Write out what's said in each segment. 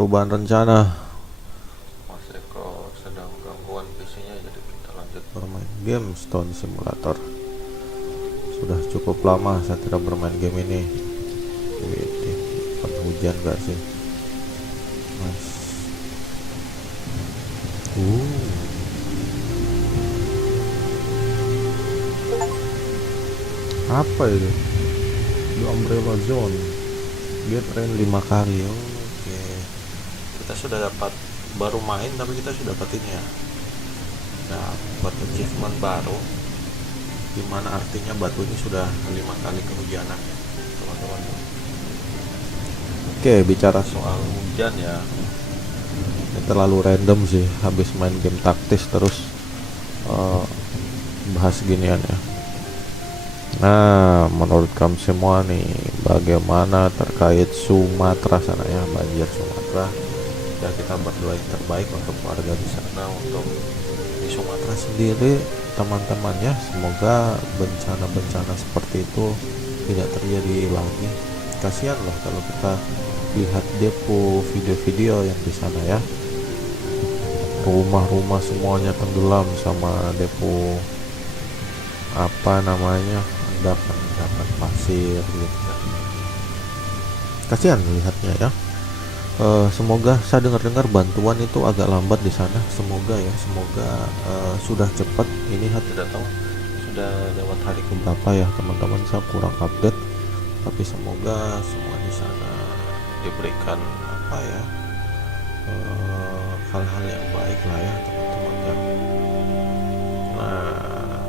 perubahan rencana. Mas Eko sedang gangguan PC-nya, jadi kita lanjut bermain game Stone Simulator. Sudah cukup lama saya tidak bermain game ini. Ini hujan gak sih Mas? Apa ini? The Umbrella Zone. Get rain 5 kali. Oke. Kita sudah dapat, baru main tapi kita sudah dapat ini ya. Dapat achievement baru. Dimana artinya batu ini sudah 5 kali kehujanan ya, teman-teman. Oke, bicara soal hujan ya. Ini terlalu random sih, habis main game taktis terus bahas ginian ya. Nah, menurut kamu semua nih, bagaimana terkait Sumatera sana ya, banjir Sumatera? Ya kita berdoa yang terbaik untuk warga di sana, untuk di Sumatera sendiri, teman-teman ya. Semoga bencana-bencana seperti itu tidak terjadi lagi. Kasihan loh kalau kita lihat depo video-video yang di sana ya. Rumah-rumah semuanya tenggelam sama depo apa namanya, endapan pasir gitu kan. Kasihan lihatnya ya. Semoga saya dengar-dengar bantuan itu agak lambat di sana. Semoga ya, semoga sudah cepat. Ini saya tidak tahu sudah lewat hari keberapa ya teman-teman, saya kurang update. Tapi semoga semua di sana diberikan apa ya, hal-hal yang baik lah ya teman-teman ya. Nah,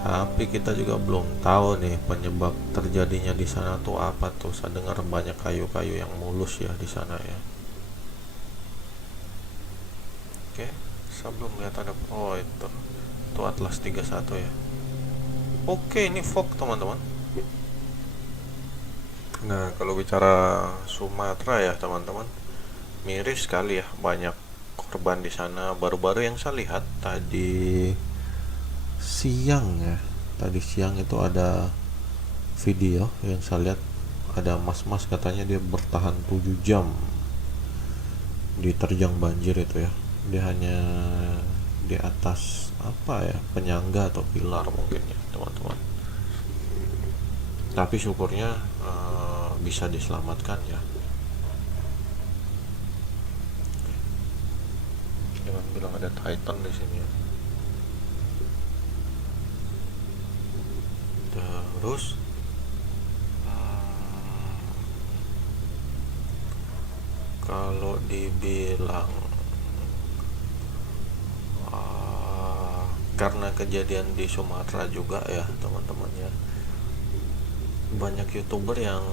tapi kita juga belum tahu nih penyebab terjadinya di sana tuh apa tuh. Saya dengar banyak kayu-kayu yang mulus ya di sana ya. Oke, saya belum lihat ada. Oh itu Atlas 31 ya. Oke, ini fog teman-teman. Nah, kalau bicara Sumatera ya teman-teman, miris sekali ya, banyak korban di sana. Baru-baru yang saya lihat tadi siang ya, tadi siang itu ada video yang saya lihat, ada mas-mas katanya dia bertahan 7 jam diterjang banjir itu ya. Dia hanya di atas apa ya, penyangga atau pilar mungkin ya teman-teman. Tapi syukurnya bisa diselamatkan ya. Jangan bilang ada Titan di sini ya. Terus kalau dibilang karena kejadian di Sumatera juga ya teman-teman ya, banyak YouTuber yang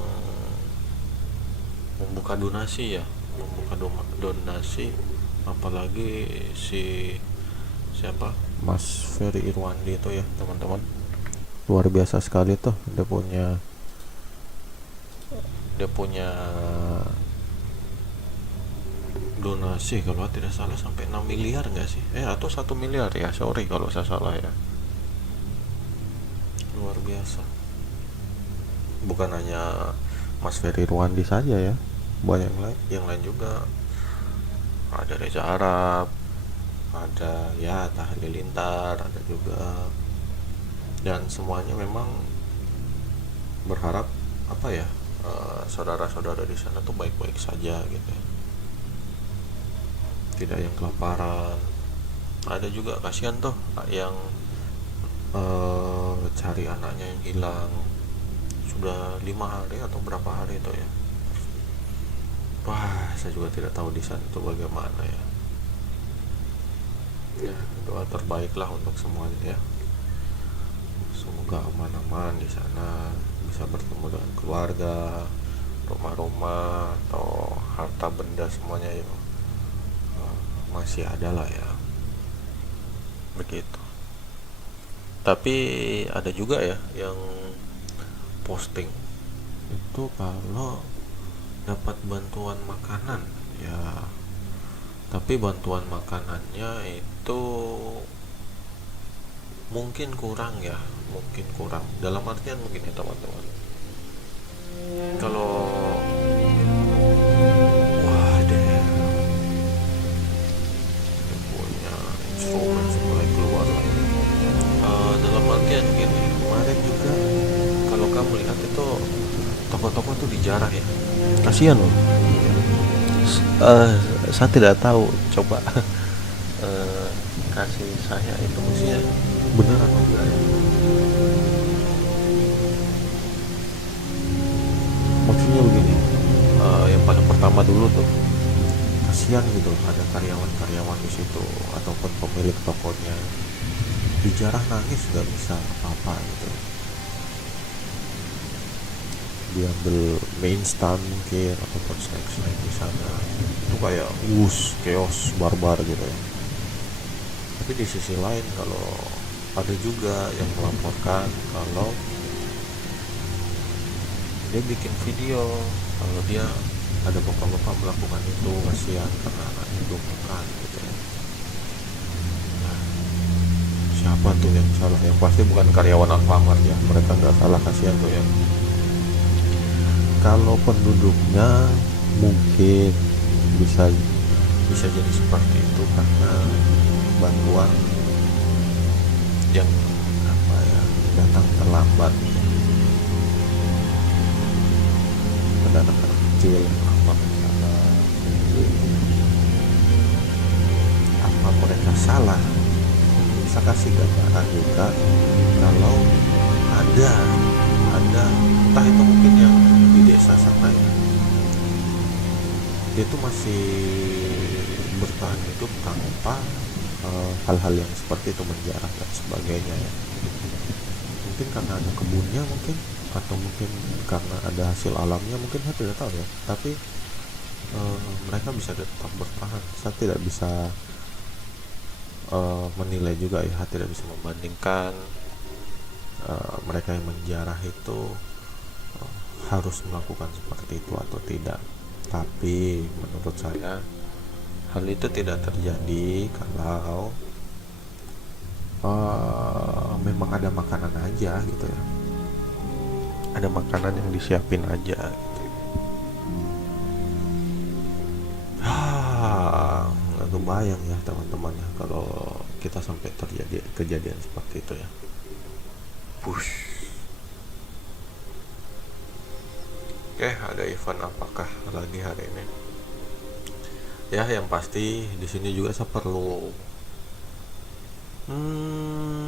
membuka donasi ya, donasi, apalagi siapa, Mas Ferry Irwandi itu ya teman-teman. Luar biasa sekali tuh, dia punya donasi kalau tidak salah sampai 6 miliar enggak sih, atau 1 miliar ya, sorry kalau saya salah ya. Luar biasa. Bukan hanya Mas Ferry Irwandi saja ya, banyak yang lain juga. Ada Reza Arab, ada ya Atta Halilintar, ada juga. Dan semuanya memang berharap apa ya, saudara-saudara di sana tuh baik-baik saja gitu ya. Tidak yang kelaparan. Ada juga kasihan tuh yang cari anaknya yang hilang sudah 5 hari atau berapa hari itu ya. Wah, saya juga tidak tahu di sana itu bagaimana ya. Ya, doa terbaiklah untuk semuanya ya. Semoga aman-aman di sana, bisa bertemu dengan keluarga, rumah-rumah atau harta benda semuanya ya, masih ada lah ya. Begitu. Tapi ada juga ya yang posting itu kalau dapat bantuan makanan ya, tapi bantuan makanannya itu mungkin kurang ya, mungkin kurang dalam artian mungkin ya teman-teman. Kalau wah, ada kasihan loh. Saya tidak tahu, coba kasih saya itu maksudnya bener atau enggak ya. Maksudnya begini, yang paling pertama dulu tuh kasihan gitu, ada karyawan-karyawan di situ ataupun pemilik tokonya dijarah nangis nggak bisa apa-apa gitu, diambil mie instan mungkin ataupun snack-snack di sana, itu kayak chaos barbar gitu ya. Tapi di sisi lain kalau ada juga yang melaporkan kalau dia bikin video kalau dia ada bapak-bapak melakukan itu, kasihan karena anaknya belum makan gitu ya. Nah, siapa tuh yang salah? Yang pasti bukan karyawan Alfamart ya, mereka nggak salah, kasihan tuh ya. Kalau penduduknya mungkin bisa jadi seperti itu karena bantuan yang datang terlambat pada anak-anak kecil apa misalnya. Apa mereka salah? Bisa kasih gambaran juga kalau ada entah itu mungkin yang di desa sana ya, dia tuh masih bertahan hidup tanpa hal-hal yang seperti itu, menjarah dan sebagainya ya. Mungkin karena ada kebunnya mungkin, atau mungkin karena ada hasil alamnya, mungkin saya tidak tahu ya. Tapi mereka bisa tetap bertahan. Saya tidak bisa menilai juga ya, saya tidak bisa membandingkan mereka yang menjarah itu harus melakukan seperti itu atau tidak. Tapi menurut saya hal itu tidak terjadi kalau memang ada makanan aja gitu ya, ada makanan yang disiapin aja gitu. Nggak kebayang ya teman-teman ya kalau kita sampai terjadi kejadian seperti itu ya. Push. Oke, ada event apakah lagi hari ini? Ya, yang pasti di sini juga saya perlu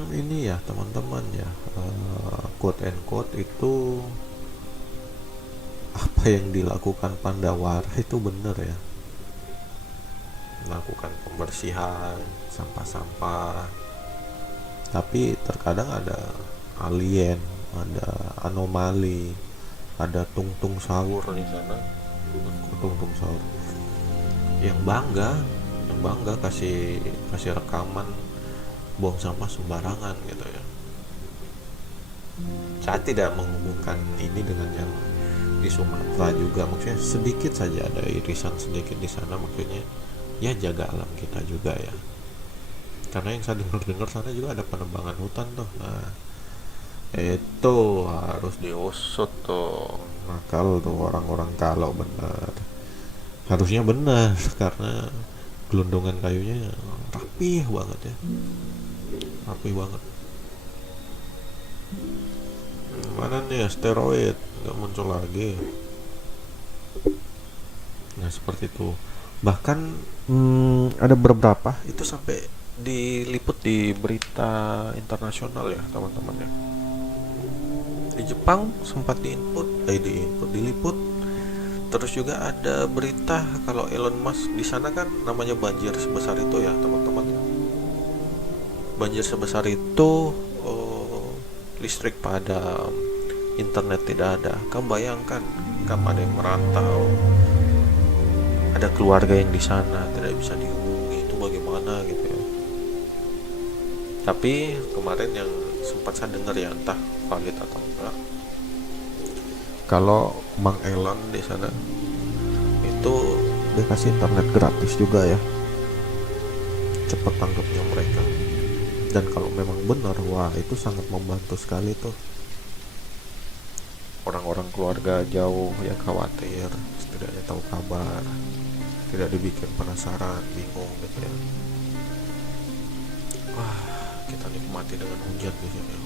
ini ya teman-teman ya, quote and quote itu apa yang dilakukan Pandawara itu benar ya, melakukan pembersihan sampah-sampah, tapi terkadang ada alien, ada anomali, ada tungtung sahur di sana, tungtung sahur yang bangga kasih rekaman buang sampah sembarangan gitu ya. Saya tidak menghubungkan ini dengan yang di Sumatera juga, maksudnya sedikit saja ada irisan sedikit di sana, maksudnya ya jaga alam kita juga ya, karena yang saya dengar sana juga ada penebangan hutan tuh. Nah itu harus diusut tuh, nakal tuh orang-orang kalau benar, harusnya benar karena gelondongan kayunya rapih banget ya, rapih banget. Mana nih asteroid nggak muncul lagi. Nah seperti itu, bahkan ada beberapa itu sampai diliput di berita internasional ya teman-teman ya. Di Jepang sempat diliput. Terus juga ada berita kalau Elon Musk di sana kan namanya banjir sebesar itu ya teman-teman. Banjir sebesar itu, listrik padam, internet tidak ada. Kamu bayangkan, kamu ada yang merantau, ada keluarga yang di sana tidak bisa dihubungi, itu bagaimana gitu ya. Tapi kemarin yang sempat saya dengar ya, entah valid atau enggak, kalau Bang Elon di sana itu dia kasih internet gratis juga ya, cepet tanggapnya mereka. Dan kalau memang benar, wah itu sangat membantu sekali tuh orang-orang keluarga jauh yang khawatir, setidaknya tahu kabar, tidak dibikin penasaran, bingung gitu ya. Wah, kita nikmati dengan hujan di sini.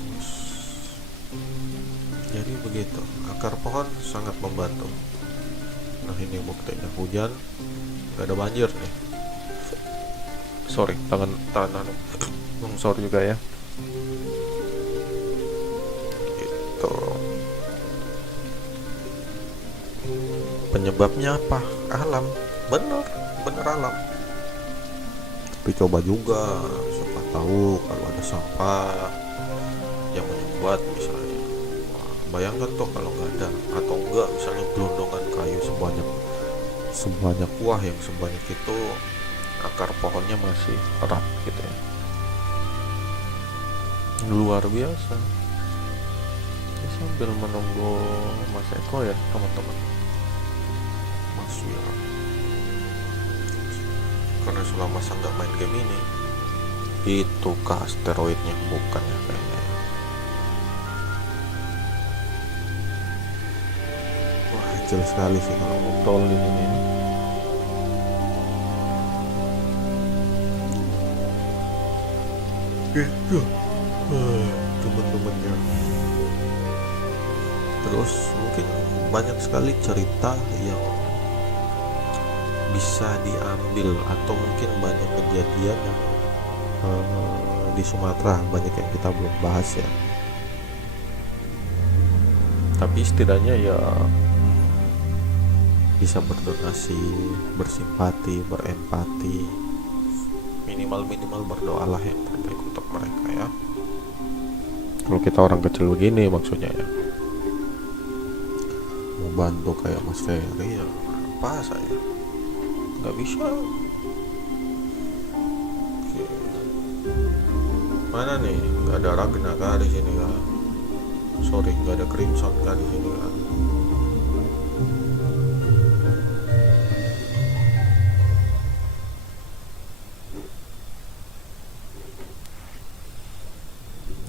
Jadi begitu, akar pohon sangat membantu. Nah ini buktinya hujan, nggak ada banjir nih. Sorry, tangan longsor juga ya. Gitu. Penyebabnya apa? Alam. Bener alam. Tapi coba juga, siapa tahu kalau ada sampah yang menyumbat misalnya. Wah, bayangkan tuh kalau nggak ada, atau enggak misalnya gelondongan kayu sebanyak wah yang sebanyak itu, akar pohonnya masih erat gitu ya. Luar biasa. Ya, sambil menunggu Mas Eko ya teman-teman, Mas Wira, karena selama saya nggak main game ini, itu ke asteroidnya bukan ya kayaknya ya. Wah kecil sekali sih kalau ngobrol ini. Gitu teman-temannya. Terus mungkin banyak sekali cerita yang bisa diambil, atau mungkin banyak kejadian yang di Sumatera banyak yang kita belum bahas ya. Tapi setidaknya ya bisa berdonasi, bersimpati, berempati, minimal berdoalah yang terbaik untuk mereka ya. Kalau kita orang kecil begini maksudnya ya, mau bantu kayak Mas Ferry ya apa saya nggak bisa. Oke. Mana nih, nggak ada Ragna kah di sini kan? Sorry, nggak ada Crimson kan di sini kan?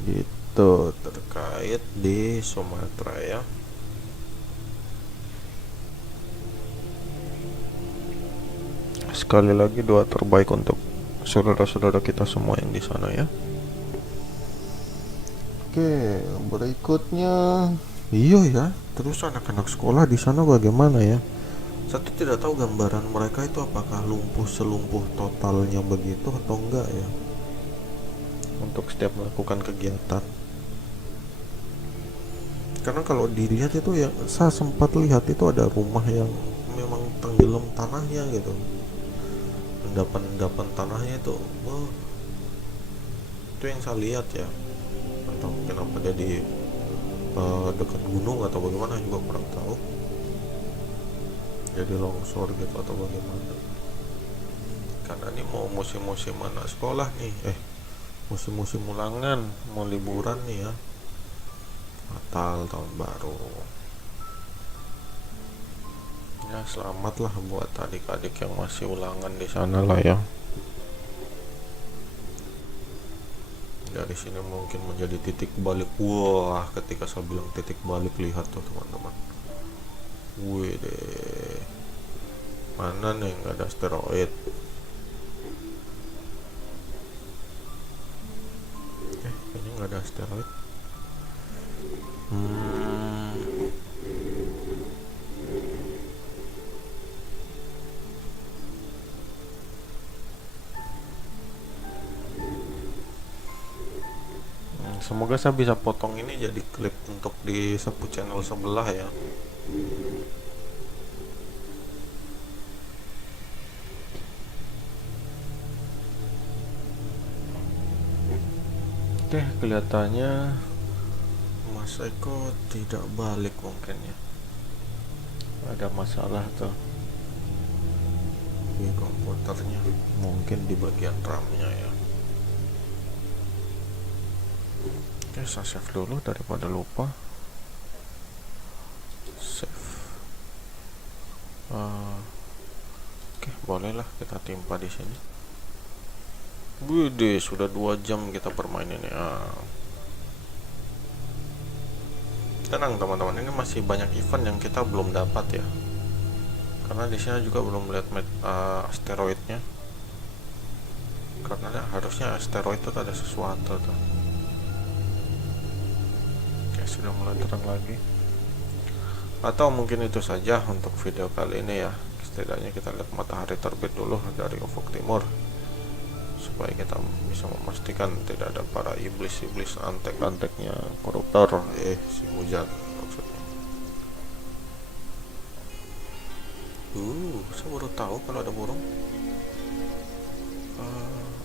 Gitu terkait di Sumatera ya. Sekali lagi doa terbaik untuk saudara-saudara kita semua yang di sana ya. Oke, berikutnya iya ya. Terus anak-anak sekolah di sana bagaimana ya? Satu tidak tahu gambaran mereka itu apakah lumpuh selumpuh totalnya begitu atau enggak ya. Untuk setiap melakukan kegiatan. Karena kalau dilihat itu yang saya sempat lihat itu ada rumah yang memang tenggelam tanahnya gitu. Endapan tanahnya itu, wah, itu yang saya lihat ya. Atau kenapa dia di dekat gunung atau bagaimana juga kurang tahu. Jadi longsor gitu atau bagaimana. Karena ini mau musim-musim anak sekolah nih, musim-musim ulangan, mau liburan nih ya, Natal, tahun baru. Ya selamatlah buat adik-adik yang masih ulangan di sana lah ya. Dari sini mungkin menjadi titik balik. Wah, ketika saya bilang titik balik, lihat tuh teman-teman. Wih deh, mana nih nggak ada asteroid? Kayaknya nggak ada asteroid. Semoga saya bisa potong ini jadi klip untuk di sapu channel sebelah ya. Oke, kelihatannya Mas Eko tidak balik mungkin ya. Ada masalah tuh di komputernya, mungkin di bagian RAM-nya ya. Oke, saya save dulu daripada lupa. Save. Oke, bolehlah kita timpa di sini. Wih, sudah 2 jam kita bermain ini. Tenang teman-teman, ini masih banyak event yang kita belum dapat ya. Karena di sini juga belum lihat asteroidnya. Karena harusnya asteroid itu ada sesuatu tuh. Oke, sudah mulai terang lagi. Atau mungkin itu saja untuk video kali ini ya. Setidaknya kita lihat matahari terbit dulu dari ufuk timur, supaya kita bisa memastikan tidak ada para iblis-iblis antek-anteknya koruptor, si Muzan maksudnya. Saya baru tahu kalau ada burung.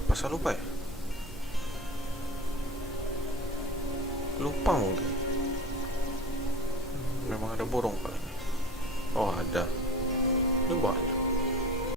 Apa saya lupa ya? Lupa mungkin. Memang ada burung kali ini. Oh ada. Ini banyak.